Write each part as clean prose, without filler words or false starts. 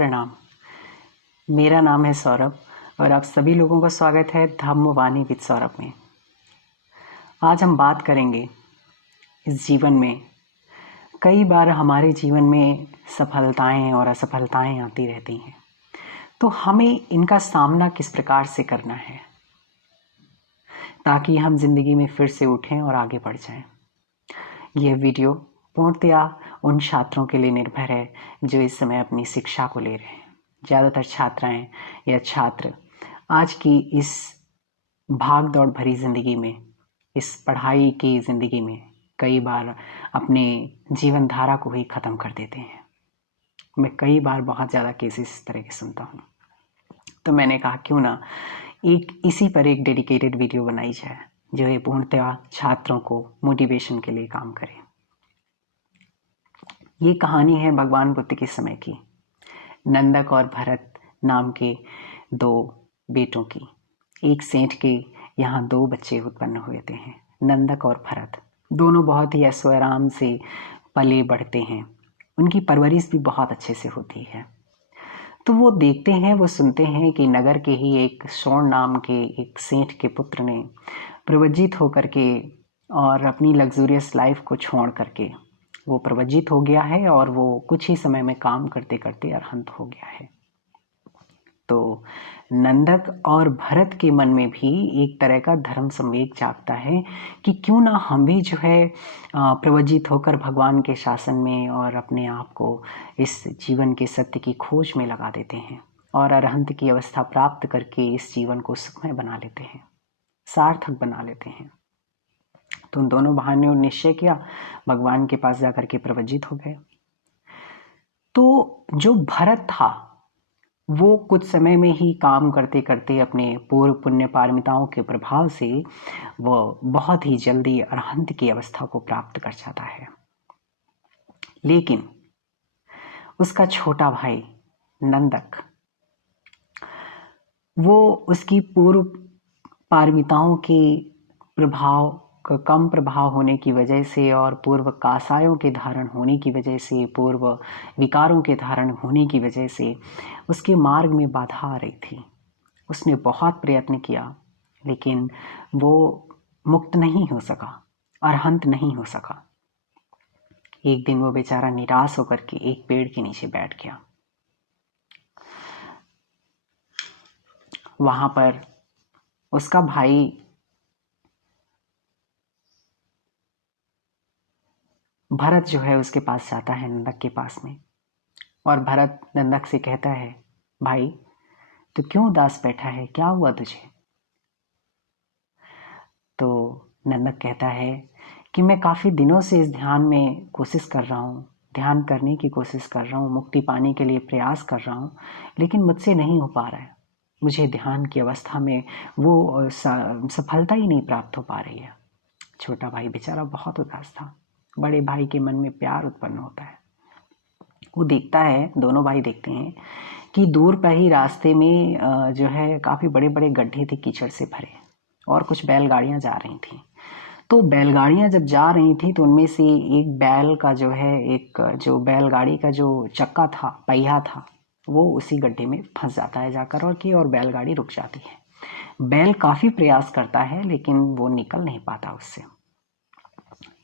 प्रणाम। मेरा नाम है सौरभ और आप सभी लोगों का स्वागत है धम्मवाणी विद सौरभ में। आज हम बात करेंगे इस जीवन में कई बार हमारे जीवन में सफलताएं और असफलताएं आती रहती हैं, तो हमें इनका सामना किस प्रकार से करना है ताकि हम जिंदगी में फिर से उठें और आगे बढ़ जाएं। यह वीडियो पूर्णतया उन छात्रों के लिए निर्भर है जो इस समय अपनी शिक्षा को ले रहे हैं। ज़्यादातर छात्राएं या छात्र आज की इस भाग दौड़ भरी ज़िंदगी में, इस पढ़ाई की ज़िंदगी में कई बार अपने जीवन धारा को ही ख़त्म कर देते हैं। मैं कई बार बहुत ज़्यादा केसेस इस तरह के सुनता हूँ, तो मैंने कहा क्यों ना इसी पर एक डेडिकेटेड वीडियो बनाई जाए जो ये पूर्णतः छात्रों को मोटिवेशन के लिए काम करे। ये कहानी है भगवान बुद्ध के समय की, नंदक और भरत नाम के दो बेटों की। एक सेठ के यहाँ दो बच्चे उत्पन्न हुए थे, नंदक और भरत। दोनों बहुत ही ऐशो आराम से पले बढ़ते हैं, उनकी परवरिश भी बहुत अच्छे से होती है। तो वो देखते हैं, वो सुनते हैं कि नगर के ही एक शोण नाम के एक सेठ के पुत्र ने प्रवज्जित होकर के और अपनी लग्जूरियस लाइफ को छोड़ करके वो प्रवज्जित हो गया है और वो कुछ ही समय में काम करते करते अरहंत हो गया है। तो नंदक और भरत के मन में भी एक तरह का धर्म संवेग जागता है कि क्यों ना हम भी जो है प्रवज्जित होकर भगवान के शासन में और अपने आप को इस जीवन के सत्य की खोज में लगा देते हैं और अरहंत की अवस्था प्राप्त करके इस जीवन को सुखमय बना लेते हैं, सार्थक बना लेते हैं। तो उन दोनों भाइयों ने निश्चय किया, भगवान के पास जाकर के प्रवज्जित हो गए। तो जो भरत था वो कुछ समय में ही काम करते करते अपने पूर्व पुण्य पारमिताओं के प्रभाव से वो बहुत ही जल्दी अरहंत की अवस्था को प्राप्त कर जाता है। लेकिन उसका छोटा भाई नंदक, वो उसकी पूर्व पारमिताओं के प्रभाव का कम प्रभाव होने की वजह से और पूर्व कासायों के धारण होने की वजह से, पूर्व विकारों के धारण होने की वजह से उसके मार्ग में बाधा आ रही थी। उसने बहुत प्रयत्न किया लेकिन वो मुक्त नहीं हो सका, अरहंत नहीं हो सका। एक दिन वो बेचारा निराश होकर के एक पेड़ के नीचे बैठ गया। वहां पर उसका भाई भरत जो है उसके पास जाता है, नंदक के पास में, और भरत नंदक से कहता है, भाई तू क्यों उदास बैठा है, क्या हुआ तुझे? तो नंदक कहता है कि मैं काफ़ी दिनों से इस ध्यान में कोशिश कर रहा हूँ, ध्यान करने की कोशिश कर रहा हूँ, मुक्ति पाने के लिए प्रयास कर रहा हूँ, लेकिन मुझसे नहीं हो पा रहा है। मुझे ध्यान की अवस्था में वो सफलता ही नहीं प्राप्त हो पा रही है। छोटा भाई बेचारा बहुत उदास था। बड़े भाई के मन में प्यार उत्पन्न होता है। वो देखता है, दोनों भाई देखते हैं कि दूर पर ही रास्ते में जो है काफ़ी बड़े बड़े गड्ढे थे कीचड़ से भरे, और कुछ बैलगाड़ियां जा रही थी। तो बैलगाड़ियां जब जा रही थी तो उनमें से एक बैल का जो है, एक जो बैलगाड़ी का जो चक्का था, पहिया था, वो उसी गड्ढे में फंस जाता है जाकर और बैलगाड़ी रुक जाती है। बैल काफ़ी प्रयास करता है लेकिन वो निकल नहीं पाता उससे।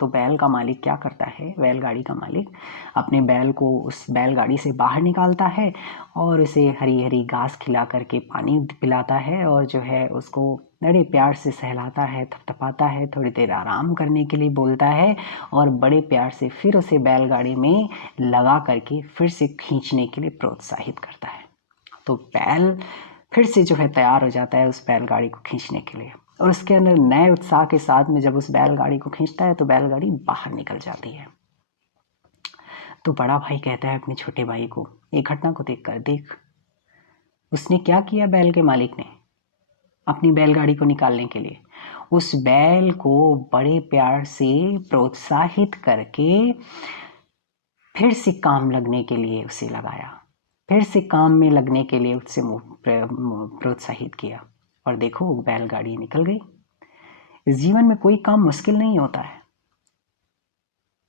तो बैल का मालिक क्या करता है, बैलगाड़ी का मालिक अपने बैल को उस बैलगाड़ी से बाहर निकालता है और उसे हरी हरी घास खिला करके पानी पिलाता है और जो है उसको बड़े प्यार से सहलाता है, थपथपाता है, थोड़ी देर आराम करने के लिए बोलता है और बड़े प्यार से फिर उसे बैलगाड़ी में लगा करके फिर से खींचने के लिए प्रोत्साहित करता है। तो बैल फिर से जो है तैयार हो जाता है उस बैलगाड़ी को खींचने के लिए, और उसके अंदर नए उत्साह के साथ में जब उस बैलगाड़ी को खींचता है तो बैलगाड़ी बाहर निकल जाती है। तो बड़ा भाई कहता है अपने छोटे भाई को, एक घटना को देख कर देख, उसने क्या किया बैल के मालिक ने अपनी बैलगाड़ी को निकालने के लिए, उस बैल को बड़े प्यार से प्रोत्साहित करके फिर से काम लगने के लिए उसे लगाया, फिर से काम में लगने के लिए उससे प्रोत्साहित किया, और देखो वो बैलगाड़ी निकल गई। इस जीवन में कोई काम मुश्किल नहीं होता है।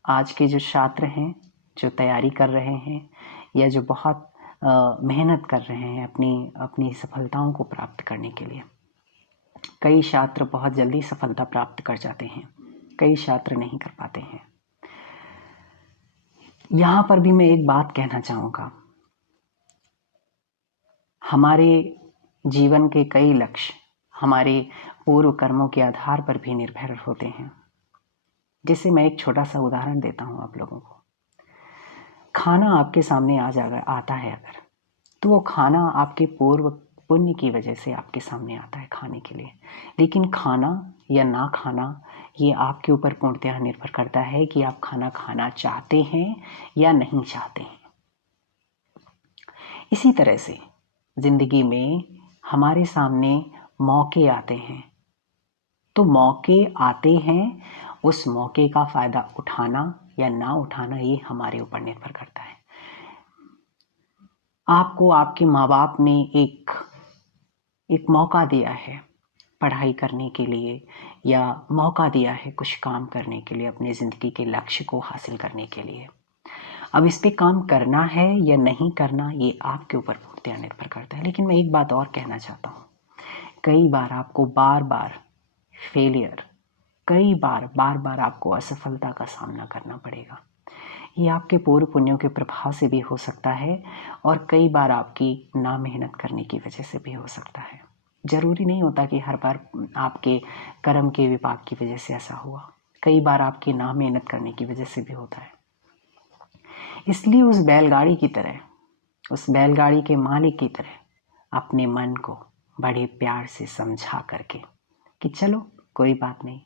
आज के जो छात्र हैं, जो तैयारी कर रहे हैं, या जो बहुत मेहनत कर रहे हैं अपनी अपनी सफलताओं को प्राप्त करने के लिए। कई छात्र बहुत जल्दी सफलता प्राप्त कर जाते हैं, कई छात्र नहीं कर पाते हैं। यहाँ पर भी मैं एक बात कहना चाहूँगा, हमारे जीवन के कई लक्ष्य हमारे पूर्व कर्मों के आधार पर भी निर्भर होते हैं। जिससे मैं एक छोटा सा उदाहरण देता हूँ आप लोगों को। खाना आपके सामने आता है अगर, तो वो खाना आपके पूर्व पुण्य की वजह से आपके सामने आता है खाने के लिए। लेकिन खाना या ना खाना ये आपके ऊपर पूर्णतः निर्भर करता है कि आप खाना खाना चाहते हैं या नहीं चाहते हैं। इसी तरह से जिंदगी में हमारे सामने मौके आते हैं, तो मौके आते हैं, उस मौके का फायदा उठाना या ना उठाना ये हमारे ऊपर निर्भर करता है। आपको आपके माँ बाप ने एक मौका दिया है पढ़ाई करने के लिए, या मौका दिया है कुछ काम करने के लिए, अपने ज़िंदगी के लक्ष्य को हासिल करने के लिए। अब इस पे काम करना है या नहीं करना ये आपके ऊपर पूर्णतः निर्भर करता है। लेकिन मैं एक बात और कहना चाहता हूँ, कई बार आपको बार बार आपको असफलता का सामना करना पड़ेगा। ये आपके पूर्व पुण्यों के प्रभाव से भी हो सकता है, और कई बार आपकी ना मेहनत करने की वजह से भी हो सकता है। जरूरी नहीं होता कि हर बार आपके कर्म के विपाक की वजह से ऐसा हुआ, कई बार आपकी ना मेहनत करने की वजह से भी होता है। इसलिए उस बैलगाड़ी के मालिक की तरह अपने मन को बड़े प्यार से समझा करके कि चलो कोई बात नहीं,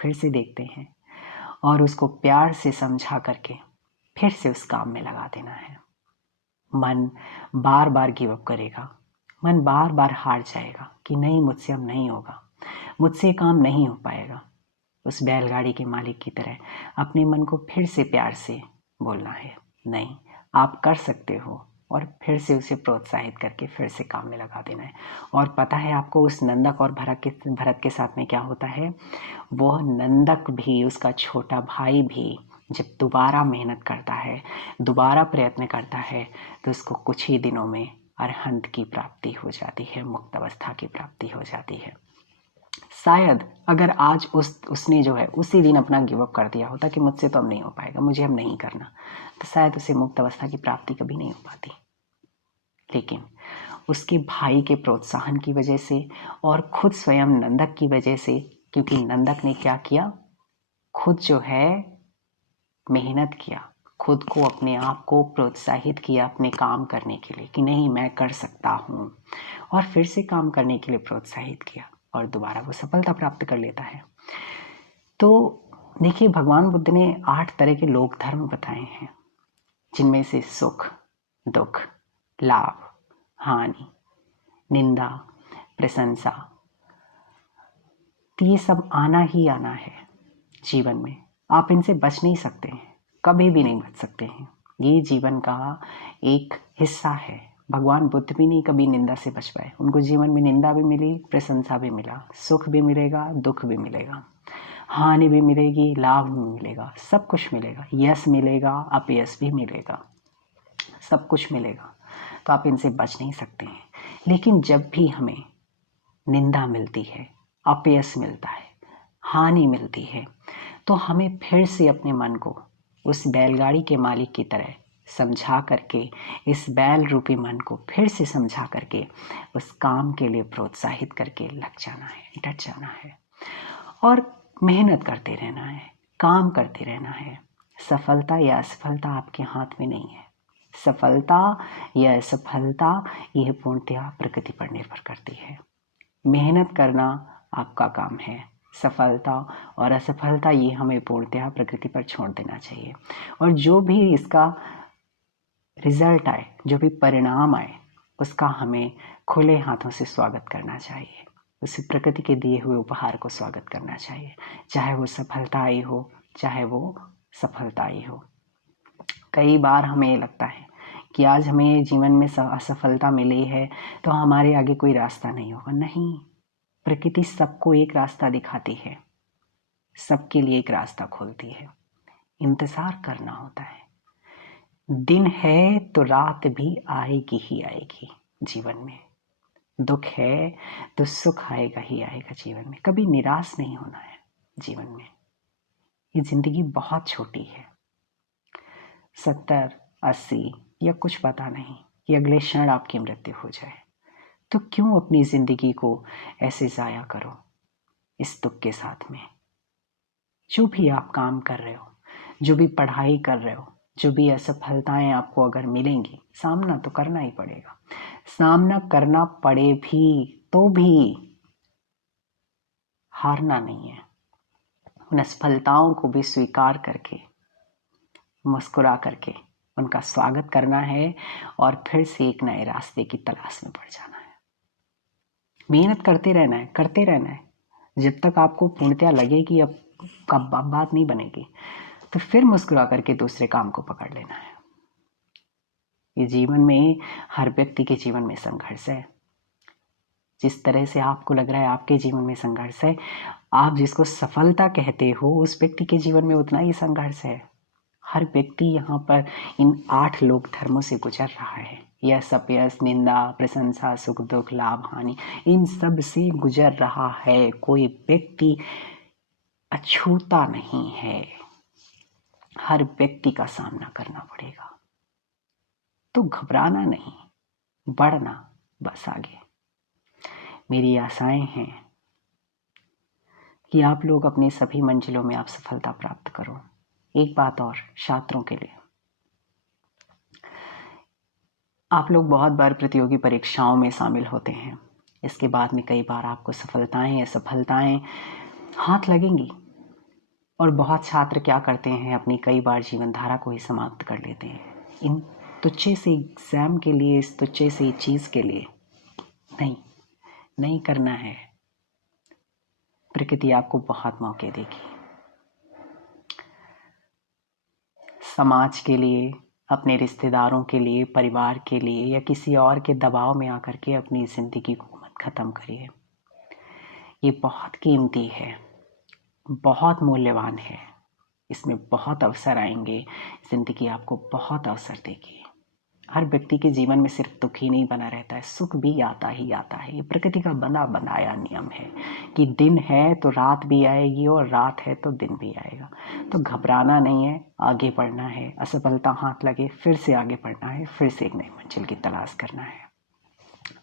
फिर से देखते हैं, और उसको प्यार से समझा करके फिर से उस काम में लगा देना है। मन बार बार गिव अप करेगा, मन बार बार हार जाएगा कि नहीं, मुझसे अब नहीं होगा, मुझसे काम नहीं हो पाएगा। उस बैलगाड़ी के मालिक की तरह अपने मन को फिर से प्यार से बोलना है, नहीं आप कर सकते हो, और फिर से उसे प्रोत्साहित करके फिर से काम में लगा देना है। और पता है आपको, उस नंदक और भरत के साथ में क्या होता है, वह नंदक भी, उसका छोटा भाई भी जब दोबारा मेहनत करता है, दोबारा प्रयत्न करता है, तो उसको कुछ ही दिनों में अरहंत की प्राप्ति हो जाती है, मुक्त अवस्था की प्राप्ति हो जाती है। शायद अगर आज उसने जो है उसी दिन अपना गिव अप कर दिया होता कि मुझसे तो अब नहीं हो पाएगा, मुझे अब नहीं करना, तो शायद उसे मुक्त अवस्था की प्राप्ति कभी नहीं हो पाती। लेकिन उसके भाई के प्रोत्साहन की वजह से और खुद स्वयं नंदक की वजह से, क्योंकि नंदक ने क्या किया, खुद जो है मेहनत किया, खुद को अपने आप को प्रोत्साहित किया अपने काम करने के लिए कि नहीं मैं कर सकता हूँ, और फिर से काम करने के लिए प्रोत्साहित किया, और दोबारा वो सफलता प्राप्त कर लेता है। तो देखिए, भगवान बुद्ध ने 8 तरह के लोक धर्म बताए हैं, जिनमें से सुख, दुख, लाभ, हानि, निंदा, प्रशंसा, तो ये सब आना ही आना है जीवन में। आप इनसे बच नहीं सकते हैं, कभी भी नहीं बच सकते हैं, ये जीवन का एक हिस्सा है। भगवान बुद्ध भी नहीं कभी निंदा से बच पाए, उनको जीवन में निंदा भी मिली, प्रशंसा भी मिला, सुख भी मिलेगा, दुख भी मिलेगा, हानि भी मिलेगी, लाभ भी मिलेगा, सब कुछ मिलेगा, यश मिलेगा, अपयश भी मिलेगा, सब कुछ मिलेगा। तो आप इनसे बच नहीं सकते हैं। लेकिन जब भी हमें निंदा मिलती है, अपयश मिलता है, हानि मिलती है, तो हमें फिर से अपने मन को उस बैलगाड़ी के मालिक की तरह समझा करके, इस बैल रूपी मन को फिर से समझा करके उस काम के लिए प्रोत्साहित करके लग जाना है, डट जाना है, और मेहनत करते रहना है, काम करते रहना है। सफलता या असफलता आपके हाथ में नहीं है। सफलता या असफलता यह पूर्णतः प्रकृति पर निर्भर करती है। मेहनत करना आपका काम है, सफलता और असफलता ये हमें पूर्णतः प्रकृति पर छोड़ देना चाहिए। और जो भी इसका रिजल्ट आए, जो भी परिणाम आए, उसका हमें खुले हाथों से स्वागत करना चाहिए, उस प्रकृति के दिए हुए उपहार को स्वागत करना चाहिए, चाहे वो सफलता आई हो, चाहे वो सफलता आई हो। कई बार हमें लगता है कि आज हमें जीवन में असफलता मिली है तो हमारे आगे कोई रास्ता नहीं होगा। नहीं, प्रकृति सबको एक रास्ता दिखाती है, सबके लिए एक रास्ता खोलती है, इंतजार करना होता है। दिन है तो रात भी आएगी ही आएगी जीवन में। दुख है तो सुख आएगा ही आएगा जीवन में। कभी निराश नहीं होना है जीवन में। ये जिंदगी बहुत छोटी है, 70, 80 या कुछ पता नहीं कि अगले क्षण आपकी मृत्यु हो जाए। तो क्यों अपनी जिंदगी को ऐसे जाया करो इस दुख के साथ में। जो भी आप काम कर रहे हो, जो भी पढ़ाई कर रहे हो, जो भी असफलताएं आपको अगर मिलेंगी, सामना तो करना ही पड़ेगा। सामना करना पड़े भी तो भी हारना नहीं है। उन असफलताओं को भी स्वीकार करके, मुस्कुरा करके उनका स्वागत करना है और फिर से एक नए रास्ते की तलाश में पड़ जाना है। मेहनत करते रहना है, करते रहना है। जब तक आपको पूर्णतया लगे कि अब बात नहीं बनेगी, तो फिर मुस्कुरा करके दूसरे काम को पकड़ लेना है। ये जीवन में, हर व्यक्ति के जीवन में संघर्ष है। जिस तरह से आपको लग रहा है आपके जीवन में संघर्ष है, आप जिसको सफलता कहते हो उस व्यक्ति के जीवन में उतना ही संघर्ष है। हर व्यक्ति यहाँ पर इन 8 लोक धर्मों से गुजर रहा है। यश, अपयश, निंदा, प्रशंसा, सुख दुख, लाभ हानि, इन सब से गुजर रहा है। कोई व्यक्ति अछूता नहीं है। हर व्यक्ति का सामना करना पड़ेगा। तो घबराना नहीं, बढ़ना बस आगे। मेरी आशाएं हैं कि आप लोग अपनी सभी मंजिलों में आप सफलता प्राप्त करो। एक बात और छात्रों के लिए, आप लोग बहुत बार प्रतियोगी परीक्षाओं में शामिल होते हैं। इसके बाद में कई बार आपको सफलताएं या असफलताएं हाथ लगेंगी और बहुत छात्र क्या करते हैं, अपनी कई बार जीवन धारा को ही समाप्त कर लेते हैं इन तुच्छे से एग्जाम के लिए, इस तुच्छे से चीज़ के लिए। नहीं करना है। प्रकृति आपको बहुत मौके देगी। समाज के लिए, अपने रिश्तेदारों के लिए, परिवार के लिए या किसी और के दबाव में आकर के अपनी ज़िंदगी को मत ख़त्म करिए। ये बहुत कीमती है, बहुत मूल्यवान है। इसमें बहुत अवसर आएंगे। ज़िंदगी आपको बहुत अवसर देगी। हर व्यक्ति के जीवन में सिर्फ दुख ही नहीं बना रहता है, सुख भी आता ही आता है। ये प्रकृति का बना बनाया नियम है कि दिन है तो रात भी आएगी और रात है तो दिन भी आएगा। तो घबराना नहीं है, आगे बढ़ना है। असफलता हाथ लगे फिर से आगे बढ़ना है, फिर से एक नई मंजिल की तलाश करना है।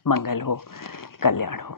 मंगल हो, कल्याण हो।